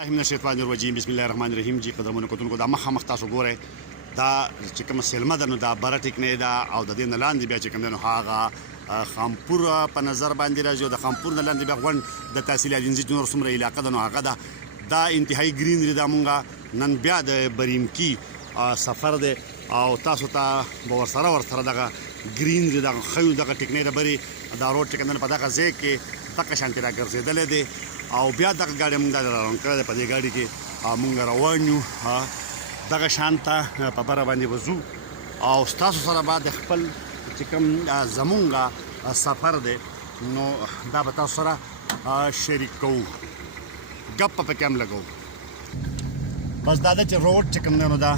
الله من الشیطان الرجیم بسم الله الرحمن الرحیم جی قدرمنو کتونکو دا مخ تاسو ګوره دا چې کوم سلمه ده نو دا بره ټیکنې ده او د دې نه لاندې بیا چې کوم دی نو هغه خامپور په نظر باندې راځي او د خامپور نه لاندې بیا غونډ د تحصیل اجنسي چې نور څومره علاقه ده نو هغه ده دا انتهایی ګرینري ده. مونږ نن بیا د بریمکي سفر دی او تاسو ته به ورسره دغه ګرینري دغه ښیو دغه ټیکنې ده برې دا روډ چې کوم دی په دغه ځای کې دغه شانتې راګرځېدلی دی او بیا دغه ګاډی مونږ دا روان کړی دی. په دې ګاډي کې مونږ روان یو دغه شان ته په بره باندې وځو او ستاسو سره به د خپل چې کوم زمونږ سفر دی نو دا به تاسو سره شریک کوو، ګپ پکې هم لګوو. بس دا ده چې روډ چې کوم دی نو دا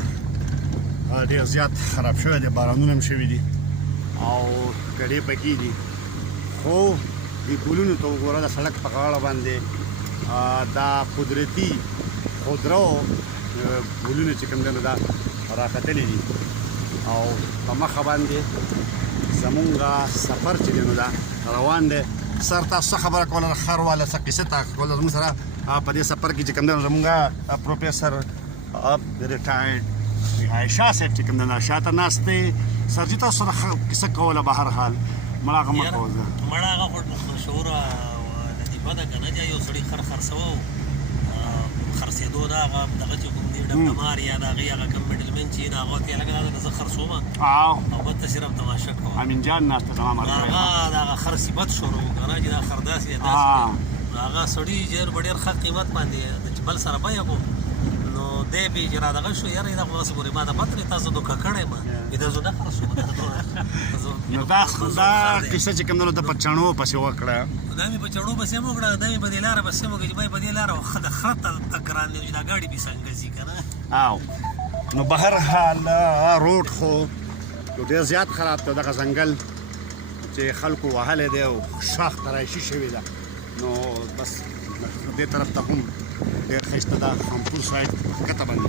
ډېر زیات خراب شوی دی، بارانونه هم شوي دي او ګډې پکې دي، خو دې پلونو ته وګوره د سړک په غاړه باندې دا قدرتي خودرو پلونه چې کوم دی نو دا راختلي دي او په مخه باندې زمونږ سفر چې دی نو دا روان دی. سر تاسو څه خبره کوله خر والا څه قصه تا کوله زموږ سره په دې سفر کې چې کوم دی نو زمونږ پروفیسر ریټایرډ عایشه صاحب چې کوم دی نو شاته ناست دی. سر چې تاسو سره قصه کوله به هر حال مړه هغه مه کوه مړه هغه خو مشهوره لطیفه ده که نه چې یو سړي خر خرڅوه او خرڅېدو دا هغه دغه چې کوم دی ډمډمار یا د هغې هغه کوم میډلمین چې د هغه ورته یې لکه دا زه خرڅوم او بل ته صرف تماشه کوم. امین جان ناسته تمام هغه د هغه خر صفت شروع که نه چې دا خر داسې یا داسې هغه سړي ژر په ډېر ښه قیمت باندې چې بل سره بیه کړو نو دی بې چې را دغه شو یاره دا خو داسې ګورې ما ته پته دی تاسو دوکه کړی ما دا زه نه خرڅوم نو دا قصه چې کوم دی نو ته په چڼو پسې وکړه دا مې په چڼو پسې هم وکړه دا مې په دې لاره پسې هم وکړه چې بای په دې لاره د خره ته ګران دی چې دا ګاډي بې څنګه ځي که نه او نو به هر حال روډ خو ډېر زیات خراب دی. دغه ځنګل چې خلکو وهلی دی او شاخ تراشي شوې ده نو بس دې طرف ته هم ډېر ښایسته ده خامپور سایډ ښکته باندې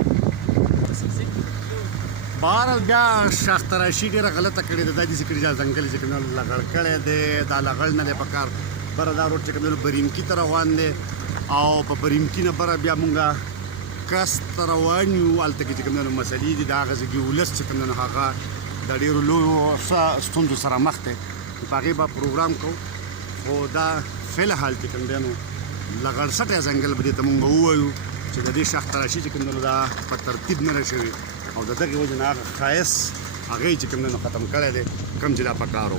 بهرحال بیا شاخ تراشي ډېره غلطه کړې ده. دا داسې کړي دا ځنګل چې کوم لغړ کړی دی دا لغړ نه دی پکار. بره دا روډ چې کوم بریمکي ته روان دی او په بریمکي نه بره بیا مونږ کس ته روان یو. هلته کې چې کوم مسلې دي د هغه ځای کې ولس چې کوم هغه د ډېرو لویو ستونزو سره مخ دی په هغې به پروګرام کوو. خو دا فلحال چې کوم دی نو لغړسټی ځنګل به دې ته مونږ ووایو چې د دې شاخ تراشي چې کوم دا په ترتیب نه ده شوې او د دغې وجې نه هغه ښایست هغه یې چې کوم دی نو ختم کړی دی کوم چې دا پکار و.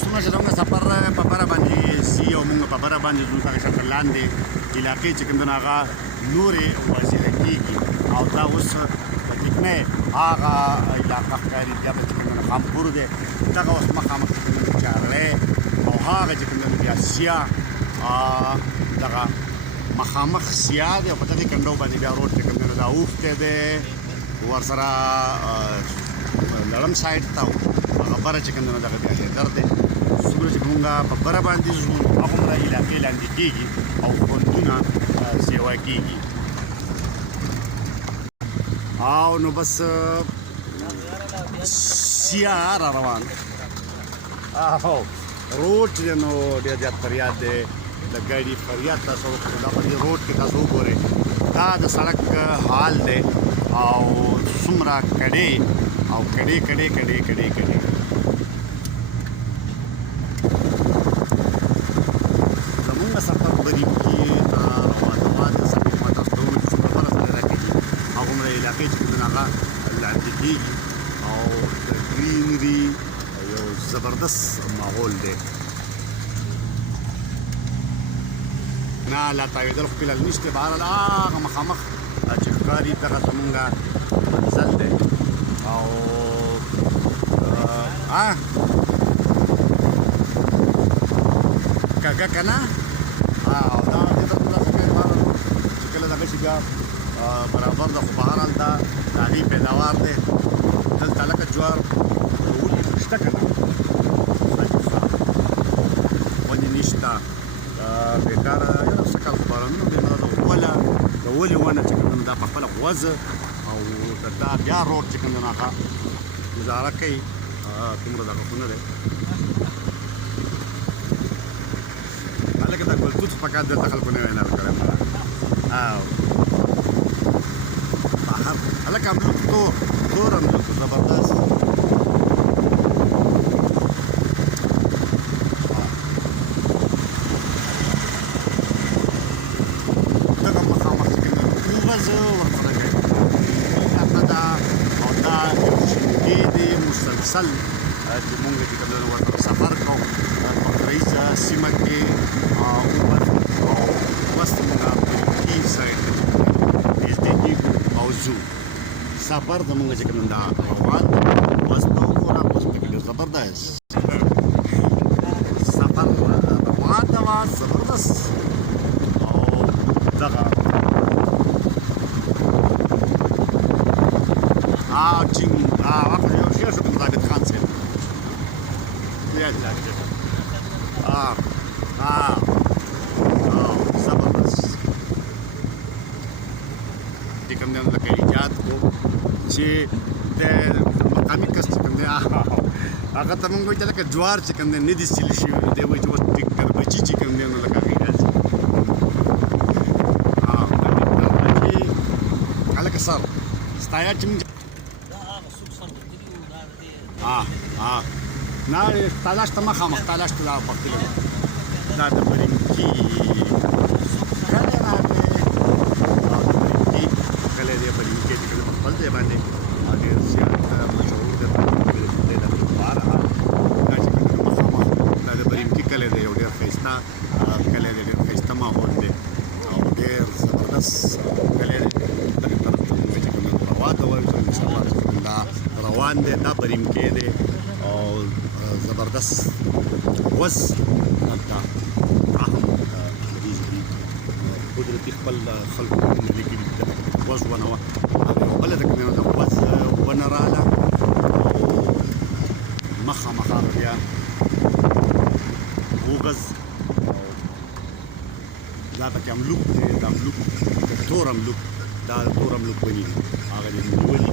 څومره چې زموږ سفر په بره باندې ځي او مونږ په بره باندې ځو دغه شکل لاندې علاقې چې کوم دی نو هغه نورې واضحه کېږي او دا اوس په ټیکنۍ هغه علاقه ښکاري. بیا به چې کوم دی خامپور دی دغه اوس مخامخ چې کوم دی چارلی او هغه چې کوم دی بیا سیاه دغه مخامخ سیاه دی او په دغې کنډو باندې بیا روډ چې کوم دی نو دا اوښتی دی ورسره لړم سایډ ته هغه بره چې کوم دی نو دغه بیا حیدر دی. څومره چې مونږ په بره باندې ځو هغومره علاقې لاندې کېږي او خوندونه سیوا کېږي او نو بس سیاه را روان او روډ چې دی نو ډېر زیات فریاد دی د ګاډي فریاد تاسو وکړئ. دا په دې روډ کې تاسو وګورئ دا د سړک حال دی او څومره کډې او کډې زمونږ سفر بریمکي روان د سفر ما تاسو ته وویل چې څومره بره سره راکېږي هغومره علاقې چې کوم هغه لاندې کېږي او د ګرینري یو زبردست ماحول دی. نه لا تاوېدل خو فلحال نشته. بهرحال هغه مخامخ چې ښکاري دغه زمونږ منزل دی او کږه که نه او دا دې ته خلاصه کوي چې کله دغه شي بیا برابر ده. خو بهرحال دا د هغې پیداوار دی. دلته لکه جوار شته که نه ونې نشته بېکاره یاره څه کال خو بارانونه دی نو د ولې ونه چې کوم دا په خپله غوځه او دا بیا روډ چې کوم دی نو هغه ګزاره کوي دومره دغه خو نه دی. لکه دا ګلتوت فقط د خلکو نه وینا کړم او بهر هلکه املوک تور املوک زبردست دغه مخامخ وغز ورسره کوي دا او دا شینګې دی مسلسل چې مونږ چې کوم ورته سفر کوو په کریزه سیمه کې او وست مونږ په کی سایډ نږدې او زو سفر د مونږ چې کوم دا روان وست او اوس په کې زبردست سفر روان دا زبردست او دغه چین هغه یو شی شو په ثابت خان سره یا ځکه زبردست د کوم نه لکه ایجاد کو چې د مقامي کس چې کوم دی هغه ته مونږ وایو لکه جوار چې کوم نه دي سیل شي دی وایي چې اوس ټیکر بچی چې کوم دی نو لکه هغه لکه سر ستایا چې نه تلاش ته مخامخ تلاش ته دا پخته دا د برینکی کله راځي کله دې برینکی چې کله خپل ځای باندې ډېر زیات مشهور دی د بارا دا چې کله مخامخ دا د برینکی کله دی یو ډېر ښایسته کله دی ډېر ښایسته ماحول دی او ډېر زبردست کله دی دغه طرف ته چې کوم روان دی وایي ان شاء الله دا روان دی دا برینکی دی او زبردست وز دا اهم قدرتي خپل خلکو لیکلي وز ونوه بل د کومه د وز ونراله مخامخ بیا وغز دا پکې املوک دی دا املوک تور املوک دا تور املوک بني هغه دې نیولي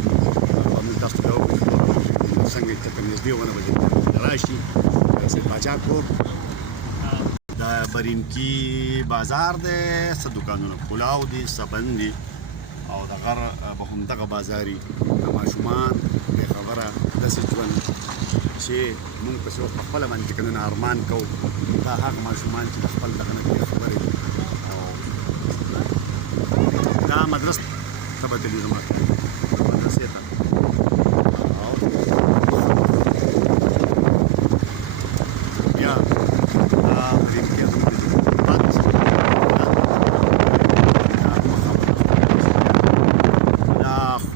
موږ تاسو ته څنګه چې کوم نږدې ونه بجې راشي سید باچا کور دا برینکی بازار دی څه دوکانونه کلاو دي سبن دي او د غر به هم دغه بازاري د ماشومان بې خبره داسې ژوند چې مونږ پسې په خپله باندې چې که ارمان کوو دا هغه ماشومان چې د خپل دغه نه بې خبرې او دا مدرسه ته به تلي زما مدرسې ته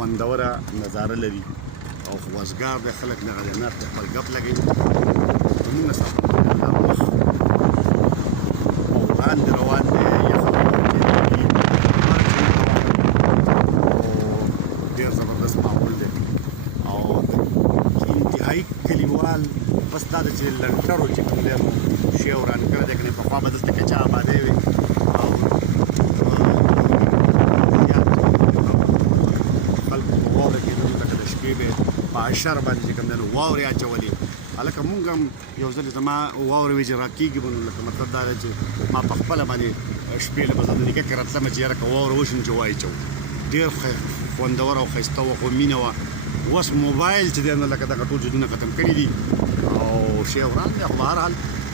خوندوره نظاره لري او وزګار د خلک نه غلنات خپل غپ لګي موږ سره مخ او وړاندې روان دي یخ ډېر زبردست ماحول دی او انتهایی کلیوال بس دا چې لنټرو چې کوم دی نو شی وران کړی دی کنې پخوا به دلته کچا آبادۍ وي او په اشر باندې چې کوم دی نو واورې اچولې هلکه مونږ هم یو ځل زما واورې وي چې راکېږي به نو لکه مطلب دا دی چې ما په خپله باندې شپې له به زه د نیکه کې راتلمه چې یاره که واوره وشي نو چې واچوو ډېر خوندوره او ښایسته وه خو مینه وه اوس موبایل چې دی نو لکه دغه ټول جدونه ختم کړي دي او شی وران دی خو بهرحال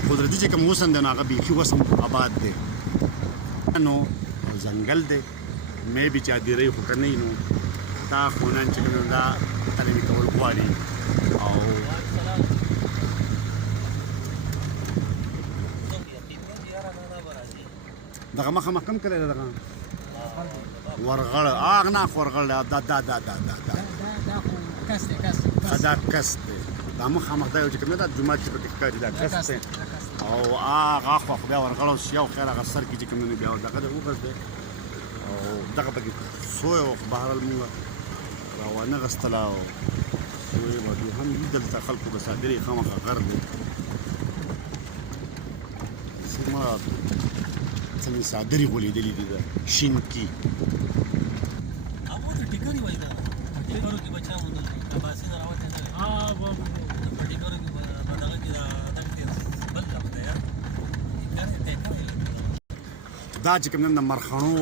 قدرتي چې کوم اوس هم دی نو هغه بیخي اوس هم آباد دی نو ځنګل دی مې بي چې هدیرۍ خو که نه نو دا خونان چې کوم دا تعلیمي کول غواړي او دغه مخامخ کم کړی دغه ورغړ نه ورغړ دا کس دی دا مخامخ دا یو چې کوم دا جومات چې پکې ښکاري دا کس دی او هغه خو بیا ورغړ یو خیر هغه سر کې چې کوم نه بیا دغه وګز دی او دغه پکې سوی او بهرحال موږ روانه غستله او سوی به هم دلته خلکو به صادرې خامخا غر دی زما څنګه صادرې غولېدلي دي د شینکي هغه د ټیکري وایي دا ټیکرو کې بچا موندل باسي نه راوته په ټیکرو کې په دغه کې دا بل ځای دی یا ټیکر ته دا چې کوم د مرخڼو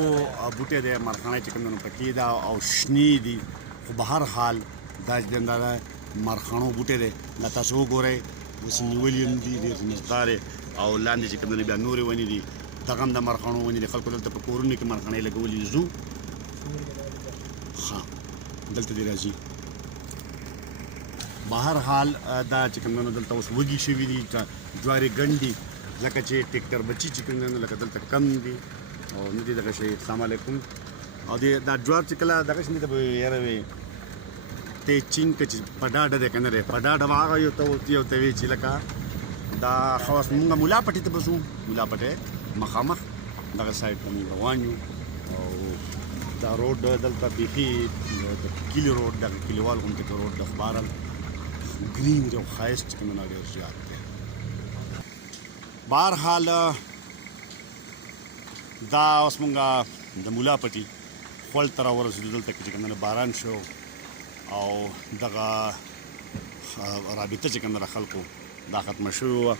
بوټی دی مرخڼه چې کوم پکې ده او شنې دي خو به هر حال دا چې دا مرخڼو بوټی دی دا تاسو وګورئ اوس نیولي هم دي ډېر مقدار او لاندې چې کوم بیا نورې ونې دي دغه هم د مرخڼو ونې دي خلکو دلته په کورونو کې مرخڼې لګولي ځو ښه دلته دې راځي به هر حال دا چې کوم دلته اوس وږي شوي دي جوارې ګنډي ځکه چې ټیکټر بچي چې کوم لکه دلته کم دي او نه دي دغه شی السلام علیکم او دا جوار چې کله دغه شي ته یاره وي ته چینګ چې په ډاډه ده که نه دی په ډاډه به هغه یو ته وي چې لکه دا خواص مونږ ملا پټي ته به ځو ملا پټی مخامخ دغه سایډ ته مونږ روان یو او دا روډ دلته بیخي د کلي روډ دغه کلیوال غوندې روډ د خبارل ګرین او ښایست چې کوم ډېر زیات دی بهرحال دا اوس مونږ د ملا پټي خول ته راورسېدو دلته کې چې کوم باران شو او دغه رابطه چې کوم د خلکو دا ختمه شوې وه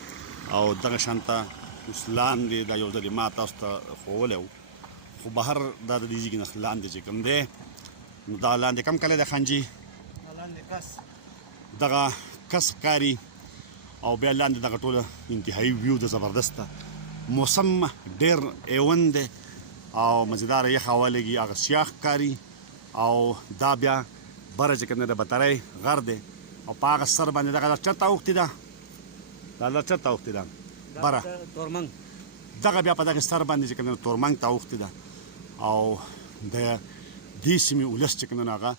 او دغه شانته اوس لاندې دا یو ځلې ما تاسو ته ښوولی و خو بهر دا د دې ځای نه لاندې چې کوم دی نو دا لاندې کم کلی دی خانجي دغه کس ښکاري او بیا لاندې دغه ټوله انتهایي ویو د زبردسته موسم ډېر ایون دی او مزیداره یخ هوا لګي هغه سیاح ښکاري او دا بیا بره چې کوم دی د بترۍ غر دی او په هغه سر باندې دغه چېرته اوښتې ده دا چېرته اوښتې ده بره تورمنګ دغه بیا په دغه سر باندې چې کوم تورمنګ ته اوښتې ده او د دې سیمې ولس چې کوم هغه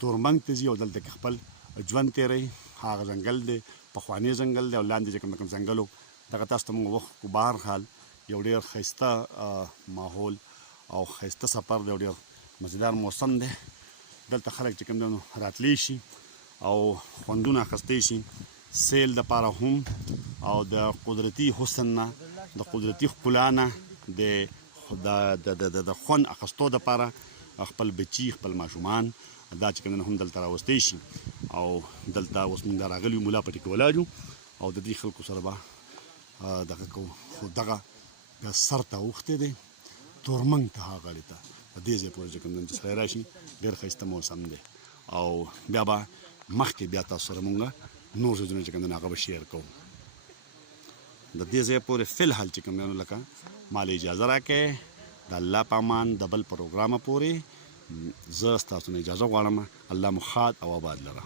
تورمنګ ته ځي او دلته کې خپل ژوند تېروي هغه ځنګل دی پخوانی ځنګل دی او لاندې چې کوم ځنګل و دغه تاسو ته موږ وښکو بهرحال یو ډېر ښایسته ماحول او ښایسته سفر دی او ډېر مزیدار موسم دی دلته خلک چې کوم دی راتلی شي او خوندونه اخیستی شي سیل دپاره هم او د قدرتي حسن نه د قدرتي ښکلا نه د خوند اخیستو دپاره خپل بچي خپل ماشومان دا چې کوم هم دلته راوستی شي او دلته اوس موږ راغلي یو ملا پټي کې ولاړ یو او د دې خلکو سره به دغه کوو خو دغه بیا سر ته اوښتی دی تورمنګ ته هغه غاړې ته په دې ځای پورې چې کوم چې سړی راشي ډېر ښایسته موسم دی او بیا به مخکې بیا تاسو سره مونږ نور څیزونه چې کوم دی هغه به شیر کوو د دې ځای پورې فی الحال چې کوم دی لکه ماله اجازه راکړئ د الله په امان د بل پروګرامه پورې زه ستاسو نه اجازه غواړم الله مو ښاد او آباد لره